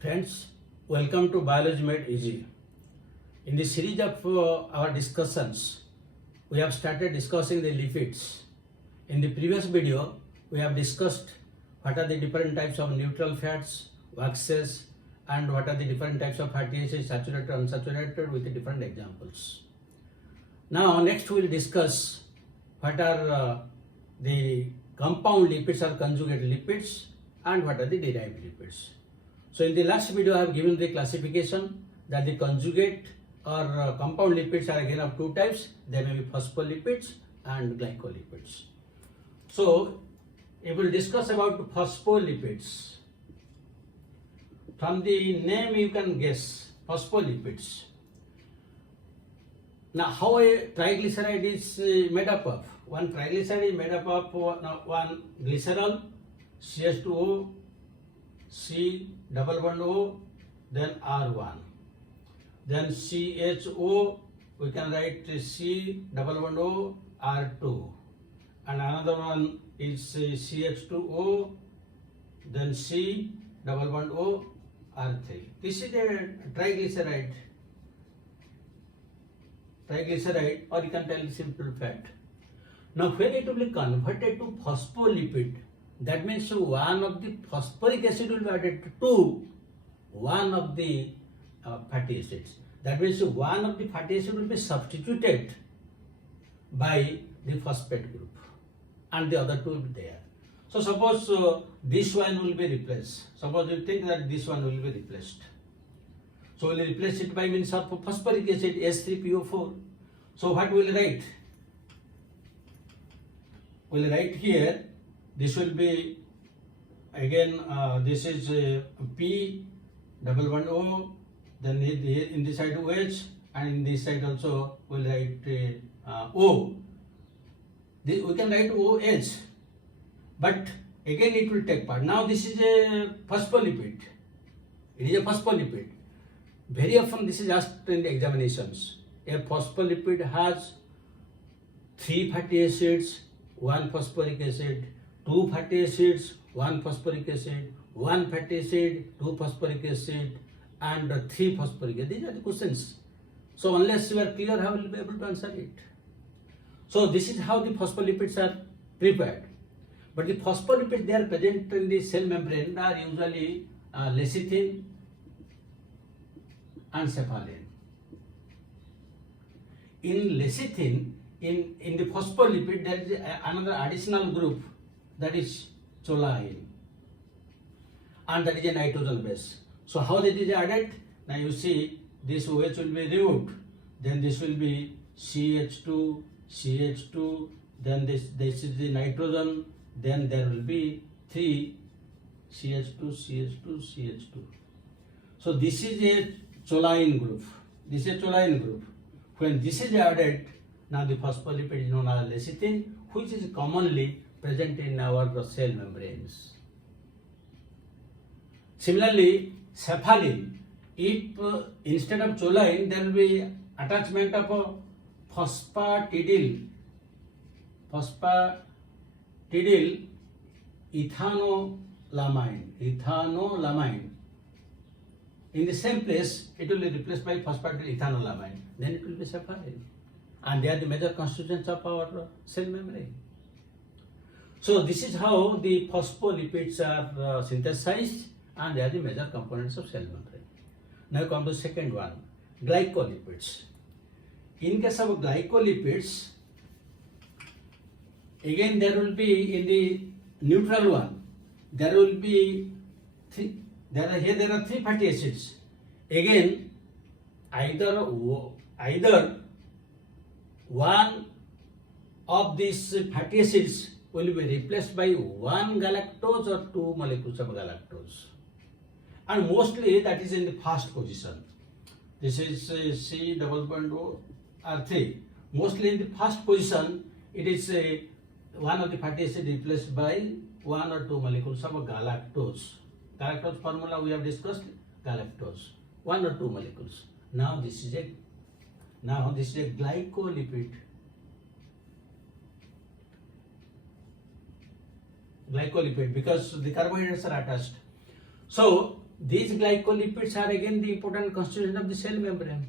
Friends, welcome to Biology Made Easy. In the series of our discussions, we have started discussing the lipids. In the previous video, we have discussed what are the different types of neutral fats, waxes, and what are the different types of fatty acids, saturated, unsaturated, with the different examples. Now, next we will discuss what are the compound lipids or conjugate lipids and what are the derived lipids. So in the last video, I have given the classification that the conjugate or compound lipids are again of two types. They may be phospholipids and glycolipids. So we will discuss about phospholipids. From the name you can guess, phospholipids. Now how a triglyceride is made up of? One triglyceride is made up of one glycerol, CH2O, C double bond O, then R1. Then CHO, we can write C double bond O, R2. And another one is CH2O, then C double bond O, R3. This is a triglyceride, or you can tell simple fat. Now when it will be converted to phospholipid, that means one of the phosphoric acid will be added to one of the fatty acids. That means one of the fatty acid will be substituted by the phosphate group and the other two will be there. So suppose this one will be replaced. Suppose you think that this one will be replaced. So we will replace it by means of phosphoric acid S3PO4. So what will write? We will write here, this will be again this is P double bond O, then in this side OH, and in this side also we will write O. We can write OH, but again it will take part. Now this is a phospholipid. It is a phospholipid. Very often this is asked in the examinations. A phospholipid has 3 fatty acids, 1 phosphoric acid, 2 fatty acids, 1 phosphoric acid, 1 fatty acid, 2 phosphoric acid, and 3 phosphoric acid. These are the questions. So unless you are clear, how will you be able to answer it? So this is how the phospholipids are prepared. But the phospholipids, they are present in the cell membrane, are usually lecithin and cephalin. In lecithin, in the phospholipid, there is another additional group, that is choline, and that is a nitrogen base. So how that is added? Now you see this OH will be removed, then this will be CH2, CH2, then this is the nitrogen, then there will be 3 CH2, CH2, CH2. So this is a choline group. This is a choline group. When this is added, now the phospholipid is known as lecithin, which is commonly present in our cell membranes. Similarly, cephalin, if instead of choline, there will be attachment of a phosphatidyl ethanolamine. In the same place, it will be replaced by phosphatidyl ethanolamine. Then it will be cephalin. And they are the major constituents of our cell membrane. So this is how the phospholipids are synthesized, and they are the major components of cell membrane. Now come to the second one, glycolipids. In case of glycolipids, again there will be in the neutral one, there will be there are 3 fatty acids. Again, either one of these fatty acids will be replaced by 1 galactose or 2 molecules of galactose, and mostly that is in the first position. This is C double bond O R3. Mostly in the first position, it is one of the fatty acids replaced by 1 or 2 molecules of galactose. Galactose formula we have discussed, galactose, 1 or 2 molecules. Now this is a glycolipid. Glycolipid, because the carbohydrates are attached. So These glycolipids are again the important constituent of the cell membrane.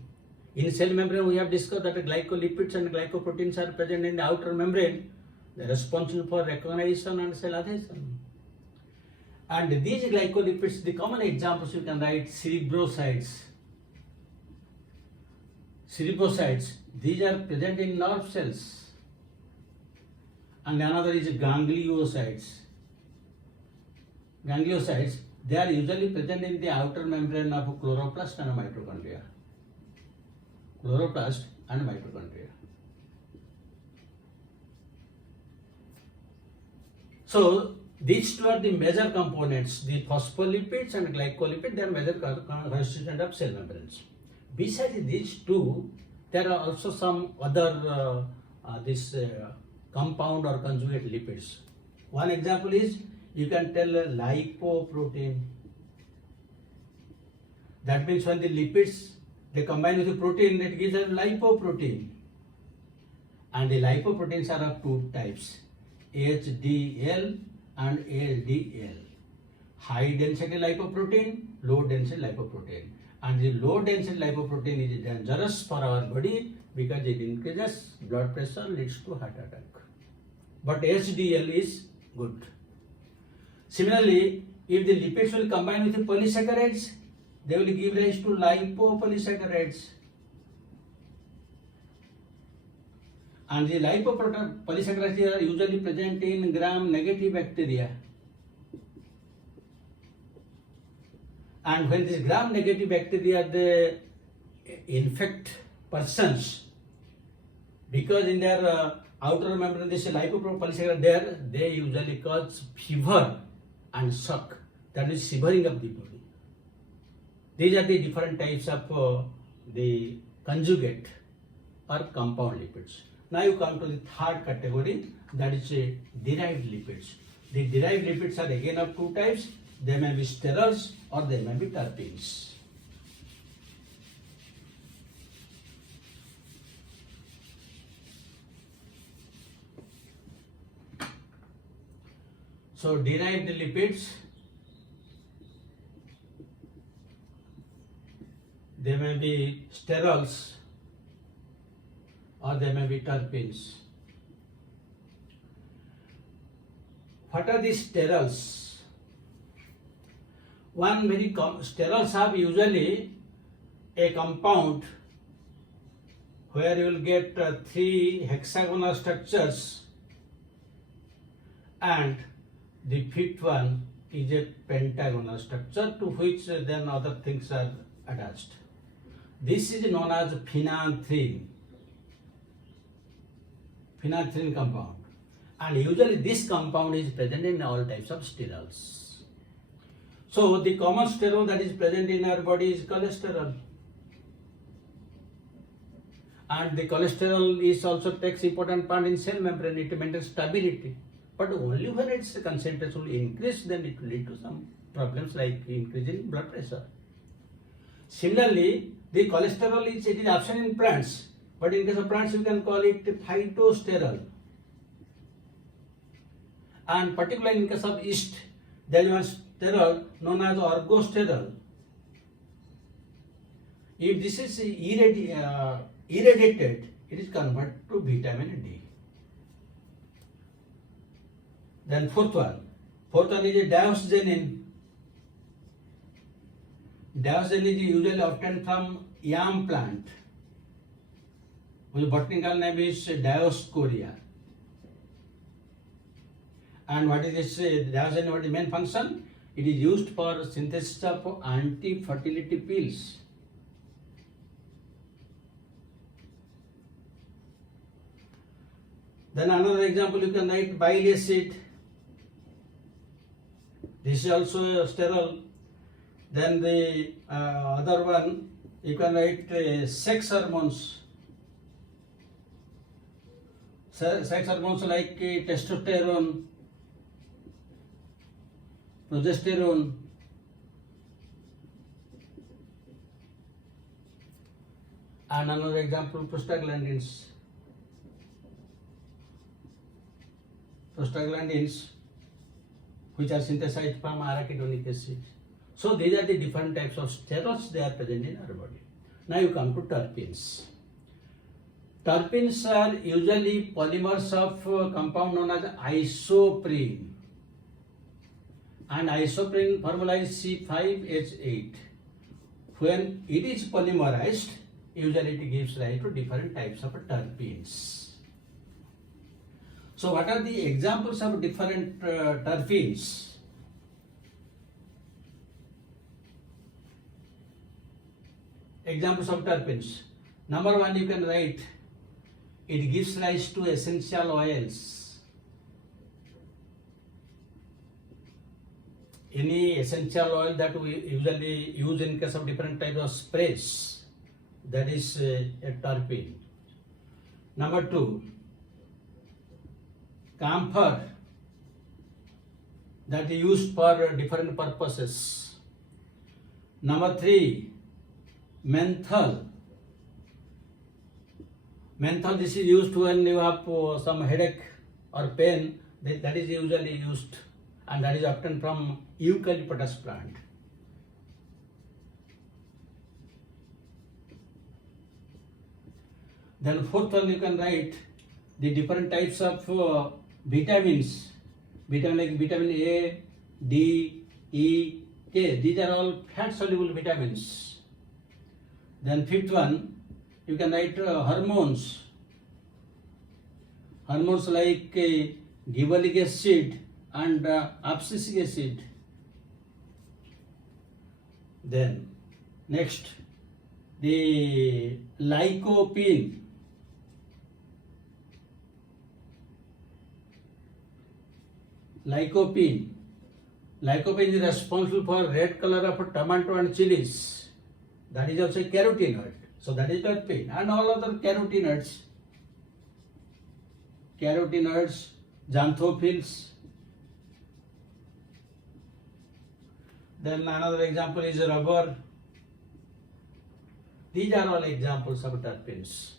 In cell membrane, we have discussed that glycolipids and glycoproteins are present in the outer membrane. They are responsible for recognition and cell adhesion. And these glycolipids, the common examples you can write cerebrosides. Cerebrosides, these are present in nerve cells. And another is gangliosides. Gangliosides, they are usually present in the outer membrane of chloroplast and mitochondria. Chloroplast and mitochondria. So, these two are the major components, the phospholipids and glycolipids, they are major constituent of cell membranes. Besides these two, there are also some other compound or conjugate lipids. One example is, you can tell lipo-protein. That means when the lipids, they combine with the protein, that gives a lipo-protein. And the lipoproteins are of two types, HDL and LDL. High density lipoprotein, low density lipoprotein. And the low density lipoprotein is dangerous for our body because it increases blood pressure, leads to heart attack. But HDL is good. Similarly, if the lipids will combine with the polysaccharides, they will give rise to lipopolysaccharides. And the lipopolysaccharides are usually present in gram-negative bacteria. And when these gram-negative bacteria, they infect persons, because in their outer membrane, this lipopolysaccharide there, they usually cause fever and shock, that is shivering of the body. These are the different types of the conjugate or compound lipids. Now you come to the third category, that is derived lipids. The derived lipids are again of two types. They may be sterols or they may be terpenes. So derived lipids, they may be sterols or they may be terpenes. What are these sterols? Sterols have usually a compound where you will get 3 hexagonal structures, and the fifth one is a pentagonal structure to which then other things are attached. This is known as phenanthrene compound, and usually this compound is present in all types of sterols. So the common sterol that is present in our body is cholesterol, and the cholesterol is also takes important part in cell membrane. It maintains stability, but only when its concentration will increase, then it will lead to some problems like increase in blood pressure. Similarly, the cholesterol is absent in plants, but in case of plants you can call it phytosterol, and particularly in case of yeast, there is one sterol known as orgosterol. If this is irradiated, it is converted to vitamin D. Then fourth one is a diosgenin. Diosgenin is usually obtained from yam plant, whose botanical name is Dioscorea. And what is this diosgenin? What is the main function? It is used for synthesis of anti-fertility pills. Then another example you can write bile acid. This is also a sterol. Then the other one you can write sex hormones. Sex hormones like testosterone, progesterone, and another example prostaglandins. Prostaglandins, which are synthesized from arachidonic acid. So these are the different types of sterols, they are present in our body. Now you come to terpenes. Terpenes are usually polymers of compound known as isoprene. And isoprene formula is C5H8. When it is polymerized, usually it gives rise to different types of terpenes. So what are the examples of different terpenes? Examples of terpenes. Number one, you can write, it gives rise to essential oils. Any essential oil that we usually use in case of different types of sprays, that is a terpene. Number two, camphor, that is used for different purposes. Number three, menthol. Menthol, this is used when you have some headache or pain, that is usually used, and that is obtained from eucalyptus plant. Then fourth one, you can write the different types of vitamins, like vitamin A, D, E, K. These are all fat soluble vitamins. Then fifth one, you can write hormones. Hormones like gibberellic acid and abscisic acid. Then next, the lycopene. Lycopene is responsible for red color of tomato and chilies. That is also a carotenoid. So that is terpene. And all other carotenoids, xanthophylls. Then another example is rubber. These are all examples of terpenes.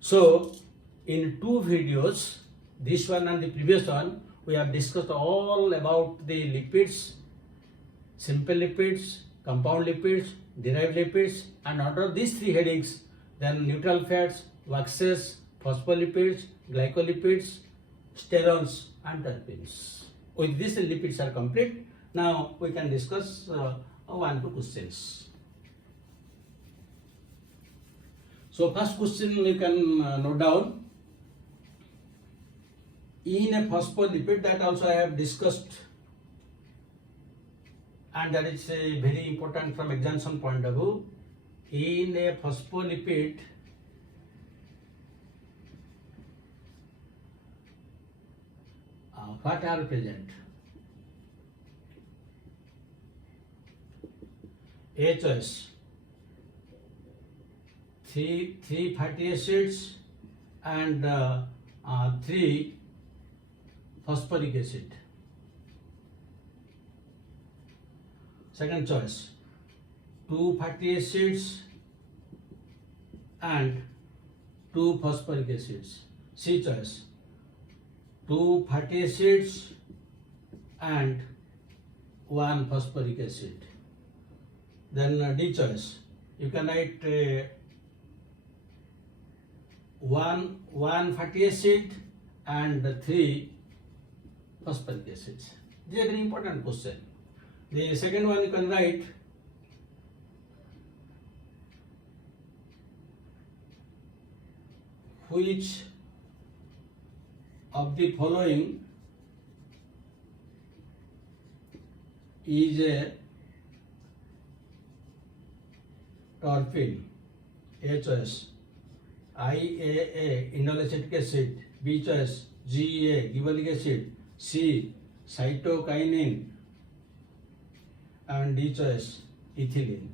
So in two videos, this one and the previous one, we have discussed all about the lipids, simple lipids, compound lipids, derived lipids, and under these three headings, then neutral fats, waxes, phospholipids, glycolipids, sterols, and terpenes. With this, the lipids are complete. Now we can discuss one or two questions. So first question you can note down. In a phospholipid, that also I have discussed, and that is very important from examination point of view. In a phospholipid, what are present? A choice, three fatty acids and 3 phosphoric acid. Second choice, 2 fatty acids and 2 phosphoric acids. C choice, 2 fatty acids and 1 phosphoric acid. Then D choice, you can write 1 fatty acid and 3 phosphoric acids. This is a very important question. The second one you can write which of the following is a terpene. A choice, IAA, indolacetic acid. B choice, GA, gibberellic acid. C, cytokinin. And D choice, ethylene.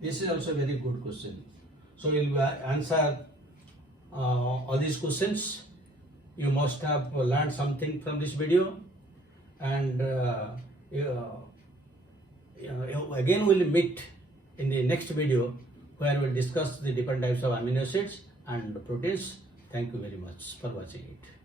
This is also a very good question. So you will answer all these questions. You must have learned something from this video, and again we will meet in the next video where we will discuss the different types of amino acids and proteins. Thank you very much for watching it.